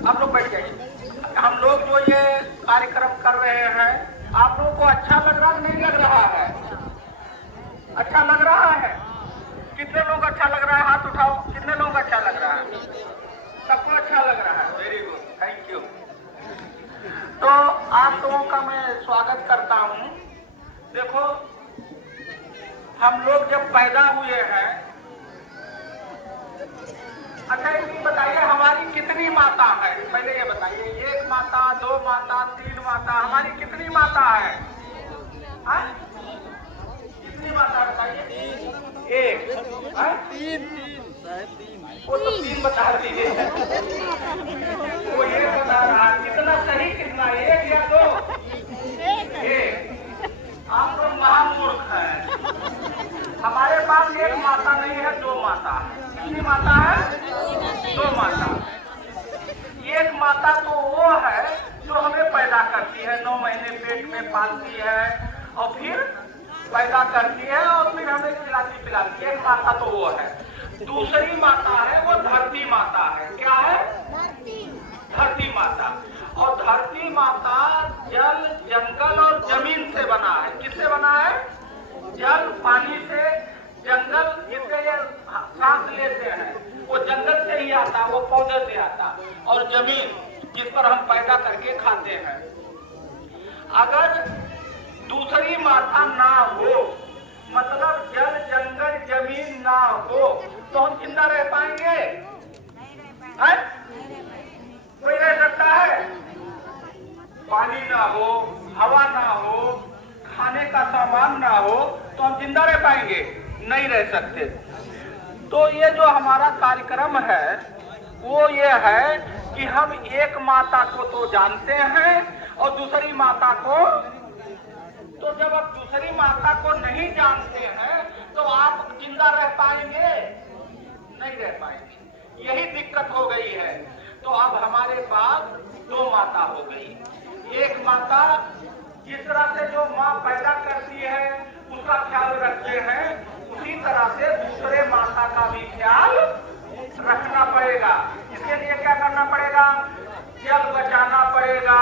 आप लोग बैठ जाइए। हम लोग जो ये कार्यक्रम कर रहे हैं, आप लोगों को अच्छा लग रहा है नहीं लग रहा है? अच्छा लग रहा है? कितने लोग अच्छा लग रहा है? हाथ उठाओ। कितने लोग अच्छा लग रहा है? सबको अच्छा लग रहा है। Very good, thank you. तो आप लोगों का मैं स्वागत करता हूँ। देखो, हम लोग जब पैदा हुए हैं, अच्छा ये बताइए हमारी कितनी माता है? पहले ये बताइए, एक माता, दो माता, तीन माता, हमारी कितनी माता है? हाँ? कितनी माता बताइए? एक, तीन। वो तो तीन बता दीजिए। वो एक बता रहा है। कितना सही, कितना, एक या दो? एक। आप लोग महामूर्ख हैं। हमारे पास एक माता नहीं है, दो माता है। कितनी माता है? दो माता। एक माता तो वो है जो हमें पैदा करती है, 9 महीने पेट में पालती है और फिर पैदा करती है और फिर हमें खिलाती पिलाती है। एक माता तो वो है। दूसरी माता है वो धरती माता है। क्या है? धरती माता। और धरती माता जल, जंगल और जमीन से बना है। किससे बना है? जल, पानी से, जंगल जिससे ये सांस लेते हैं वो जंगल से ही आता, वो पौधे से आता, और जमीन जिस पर हम पैदा करके खाते हैं। अगर दूसरी माता ना हो, मतलब जल, जंगल, जमीन ना हो, तो हम जिंदा रह पाएंगे? कोई रह सकता है? पानी ना हो, हवा ना हो, खाने का सामान ना हो, तो हम जिंदा रह पाएंगे? नहीं रह सकते। तो ये जो हमारा कार्यक्रम है वो ये है कि हम एक माता को तो जानते हैं और दूसरी माता को, तो जब आप दूसरी माता को नहीं जानते हैं तो आप जिंदा रह पाएंगे? नहीं रह पाएंगे। यही दिक्कत हो गई है। तो अब हमारे पास दो माता हो गई। एक माता जिस तरह से जो माँ पैदा करती है उसका ख्याल रखते हैं, उसी तरह से दूसरे माता का भी ख्याल रखना पड़ेगा। इसके लिए क्या करना पड़ेगा? जल बचाना पड़ेगा,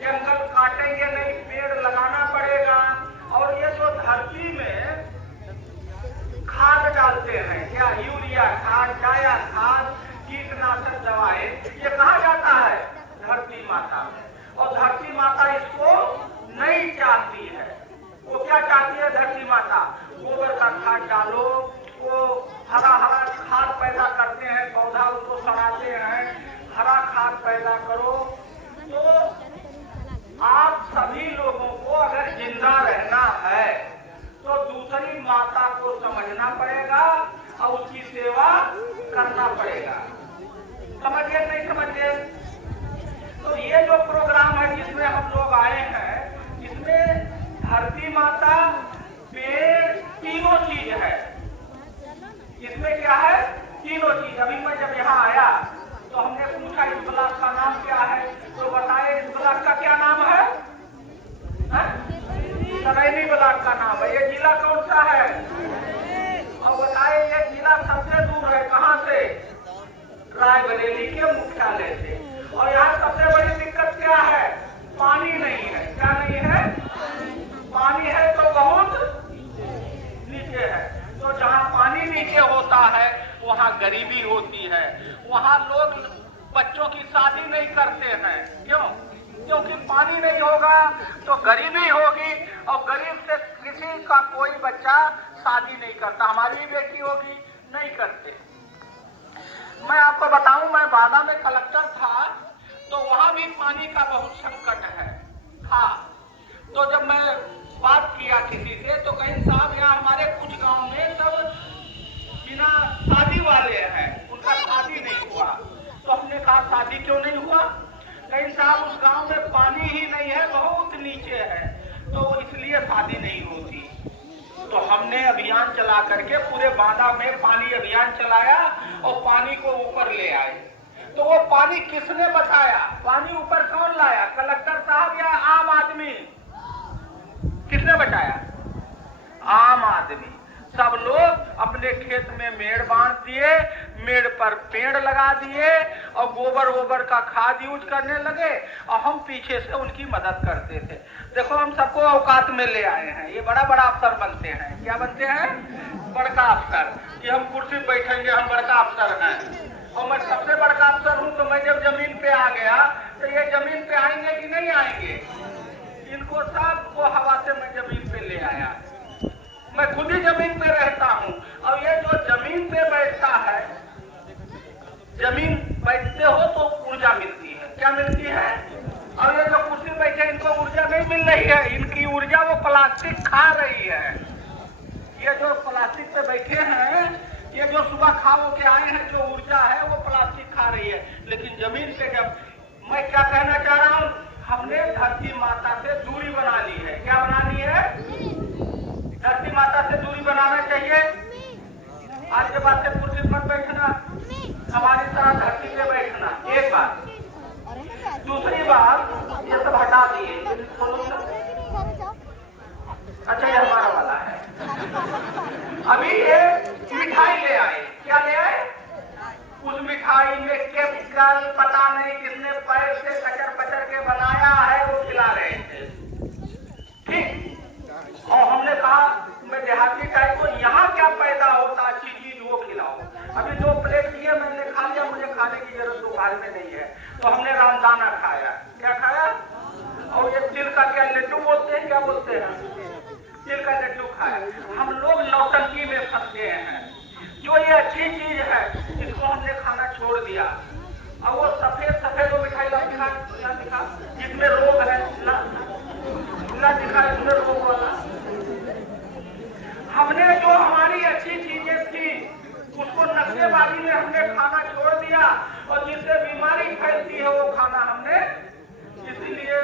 जंगल काटेंगे नहीं, पेड़ लगाना पड़ेगा। और ये जो धरती में खाद डालते हैं, क्या यूरिया खाद, डाया खाद, कीटनाशक दवाएं, ये कहाँ जाता है? धरती माता में। और धरती माता इसको नहीं चाहती है। वो क्या चाहती है धरती माता? गोबर का खाद डालो, वो हरा हरा खाद पैदा करते हैं, पौधा उसको सड़ाते हैं, हरा खाद पैदा करो। तो आप सभी लोगों को अगर जिंदा रहना है तो दूसरी माता को समझना पड़ेगा और उसकी सेवा करना पड़ेगा। समझिए नहीं समझिए? तो ये जो प्रोग्राम है जिसमें हम लोग आए हैं, इसमें धरती माता, पेड़, तीनों चीज है। इसमें क्या है? तीनों चीज। अभी मैं जब यहाँ आया तो हमने पूछा इस ब्लॉक का नाम क्या है, तो बताए इस ब्लॉक का क्या नाम है? सरैनी ब्लॉक का नाम है। ये जिला कौन सा है? और बताए ये जिला सबसे दूर है कहाँ से? रायबरेली के मुख्यालय से। और यहाँ सबसे बड़ी दिक्कत क्या है? पानी नहीं है। क्या नहीं है? पानी है तो बहुत नीचे है। तो जहाँ पानी नीचे होता है वहाँ गरीबी होती है। वहाँ लोग बच्चों की शादी नहीं करते हैं। क्यों? क्योंकि पानी नहीं होगा तो गरीबी होगी, और गरीब से किसी का कोई बच्चा शादी नहीं करता। हमारी भी बेटी होगी, नहीं करते। मैं आपको बताऊं, मैं बादा में कलेक्टर था तो वहां भी पानी का बहुत संकट है। हाँ, तो जब मैं बात किया किसी से तो कहीं साहब यहाँ हमारे कुछ गांव में सब बिना शादी वाले हैं, उनका शादी नहीं हुआ। तो हमने कहा शादी क्यों नहीं हुआ? कहीं साहब उस गांव में पानी ही नहीं है, बहुत नीचे है, तो इसलिए शादी नहीं होती। तो हमने अभियान चला करके पूरे बांदा में पानी अभियान चलाया और पानी को ऊपर ले आए। तो वो पानी किसने बचाया? पानी ऊपर कौन लाया? कलेक्टर साहब या आम आदमी? किसने बचाया? आम आदमी। सब लोग अपने खेत में मेड़ बांध दिए, मेड़ पर पेड़ लगा दिए और गोबर वोबर का खाद यूज करने लगे और हम पीछे से उनकी मदद करते थे। देखो हम सबको औकात में ले आए हैं, ये बड़ा बड़ा अफसर बनते हैं। क्या बनते हैं? बड़का अफसर, कि हम कुर्सी बैठेंगे, हम बड़का अफसर हैं। और मैं सबसे बड़का अफसर हूँ, तो मैं जब जमीन पे आ गया तो ये जमीन पे आएंगे कि नहीं आएंगे? इनको सबको हवा से मैं जमीन पे ले आया। मैं खुद ही जमीन पे रहता हूँ और ये जो जमीन पे बैठता है, जमीन बैठते हो तो ऊर्जा मिलती है। क्या मिलती है? और ये जो कुर्सी बैठे इनको ऊर्जा नहीं मिल रही है, इनकी ऊर्जा वो प्लास्टिक खा रही है। ये जो प्लास्टिक पे बैठे हैं, ये जो सुबह खा के आए हैं, जो ऊर्जा है वो प्लास्टिक खा रही है। लेकिन जमीन पे जब, मैं क्या कहना चाह रहा हूँ, हमने धरती माता से दूरी बना ली है। क्या बनानी है? धरती माता से दूरी बनाना चाहिए। आज के बाद से कुर्सी पर बैठना, हमारी तरह धरती पे बैठना, एक बात। दूसरी बात, ये सब हटा दिए। अच्छा ये हमारा वाला है। अभी ये मिठाई ले आए। क्या ले आए? उस मिठाई में केमिकल पता नहीं कितने पैर से कचर पचर के बनाया है, वो खिला रहे थे। ठीक। और हमने कहा मैं देहाती टाइप को, यहाँ क्या पैदा होता अच्छी चीज वो खिलाओ। अभी 2 प्लेट दिए, मैंने खा लिया, मुझे खाने की जरूरत तो घर में नहीं है। तो हमने रामदाना खाया। क्या खाया? और ये तिल का क्या लड्डू बोलते हैं, क्या बोलते हैं? तिल का लड्डू खाया। हम लोग नौटंकी में फंस गए हैं। जो ये अच्छी चीज है इसको हमने खाना छोड़ दिया। और वो सफेद सफेद वो मिठाई दिखा जिसमें रोग है ना दिखा, इसमें रोग वाला। हमने जो हमारी अच्छी चीजें थी उसको नक्शेबाजी में हमने खाना छोड़ दिया, और जिससे बीमारी फैलती है वो खाना हमने, इसीलिए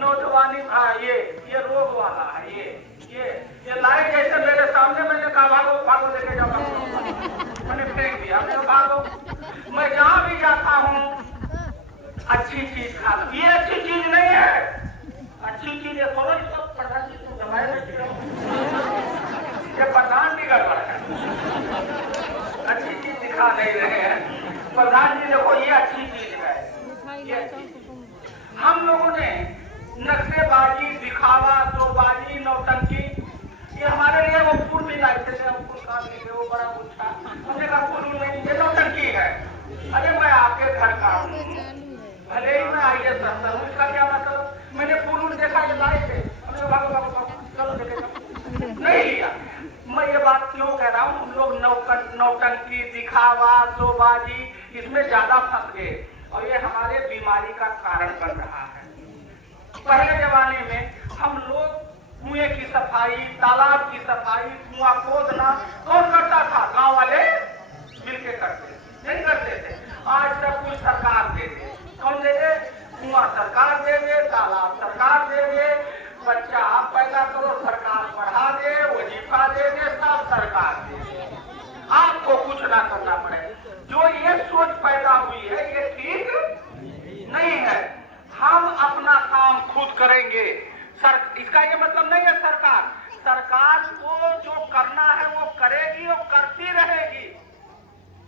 नौजवानी ये रोग वाला है। ये लाए जैसे मेरे सामने, मैंने कहा भागो भागो लेके जाओ, मैंने फेंक दिया। मैं भागो, मैं जहाँ भी जाता हूँ अच्छी चीज खा। ये अच्छी चीज नहीं है। अच्छी चीज है थोड़ा, इसको प्रधान जी को दबाए देते हो, ये प्रधान जी गड़बड़ है, अच्छी चीज दिखा नहीं रहे हैं। प्रधान जी देखो ये अच्छी चीज है। ये हम लोगों ने नक्शेबाजी, दिखावा, शोबाजी, नौटंकी, ये हमारे लिए वो फूल भी लाए थे, फूल खा लिए, वो बड़ा अच्छा। हमने कहा फूल नहीं, ये नौटंकी है। अरे मैं आपके घर का हूँ, भले ही मैं आइए सकता हूँ, इसका क्या मतलब? मैंने फूल देखा, ये लाए थे, हमने भागो भागो भागो चलो देखे, नहीं लिया। मैं ये बात क्यों कह रहा हूँ, हम लोग नौटंकी, दिखावा, शोबाजी इसमें ज्यादा फंस गए और ये हमारे बीमारी का कारण बन रहा है। पहले जमाने में हम लोग कुएं की सफाई, तालाब की सफाई, कुआं खोदना कौन करता था? गांव वाले मिलके करते, नहीं करते थे। आज सब कुछ सरकार दे दे। कौन दे दे? कुआं सरकार दे दे, तालाब सरकार दे दे, बच्चा आप पैदा करो सरकार पढ़ा दे, वजीफा दे दे, सब सरकार दे दे, आपको कुछ ना करना पड़े। जो ये सोच पैदा हुई है ये ठीक नहीं है। हम अपना काम खुद करेंगे। इसका ये मतलब नहीं है सरकार को जो करना है वो करेगी और करती रहेगी,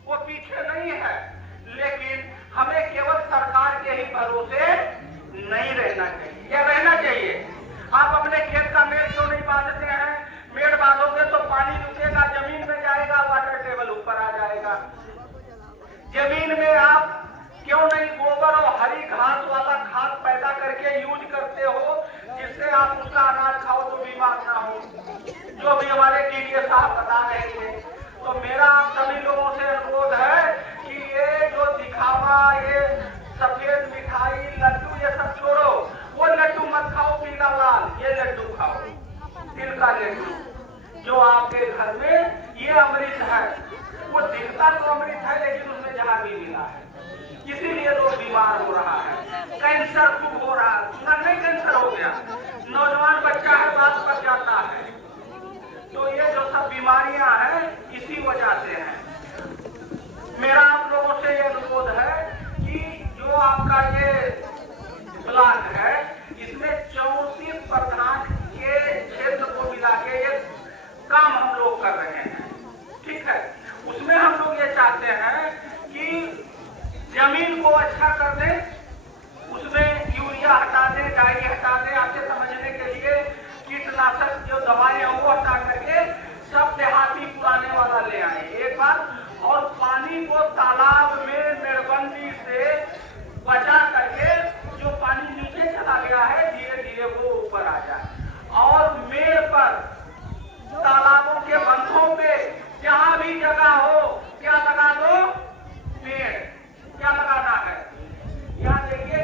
वो पीछे नहीं है। लेकिन हमें केवल सरकार के ही भरोसे नहीं रहना चाहिए, या रहना चाहिए। आप अपने खेत का मेड़ क्यों नहीं बांधते हैं? मेड़ बांधोगे तो पानी रुकेगा, जमीन में जाएगा, वाटर टेबल ऊपर आ जाएगा। जमीन में आप क्यों नहीं गोबर और हरी घास वाला खाद पैदा करके यूज करते हो, जिससे आप उसका अनाज खाओ तो बीमार ना हो, जो भी हमारे डीडीए साहब बता रहे थे। तो मेरा आप सभी लोगों से अनुरोध है कि ये जो दिखावा, ये सफेद मिठाई, लड्डू, ये सब छोड़ो। वो लड्डू मत खाओ पीला लाल, ये लड्डू खाओ, तिल का लड्डू जो आपके घर में, ये अमृत है। वो दिखता तो अमृत है लेकिन उसमें जहर भी मिला है, इसीलिए लोग बीमार हो रहा है। कैंसर खूब हो रहा है, सुना नहीं? कैंसर हो गया, नौजवान बच्चा है बात पर जाता है। तो ये जो सब बीमारियां हैं इसी वजह से हैं। मेरा आप लोगों से ये अनुरोध है कि जो आपका ये ब्लॉक है, इसमें 34 प्रधान के क्षेत्र को मिला के ये काम हम लोग कर रहे हैं, ठीक है। उसमें हम लोग ये चाहते हैं जमीन को अच्छा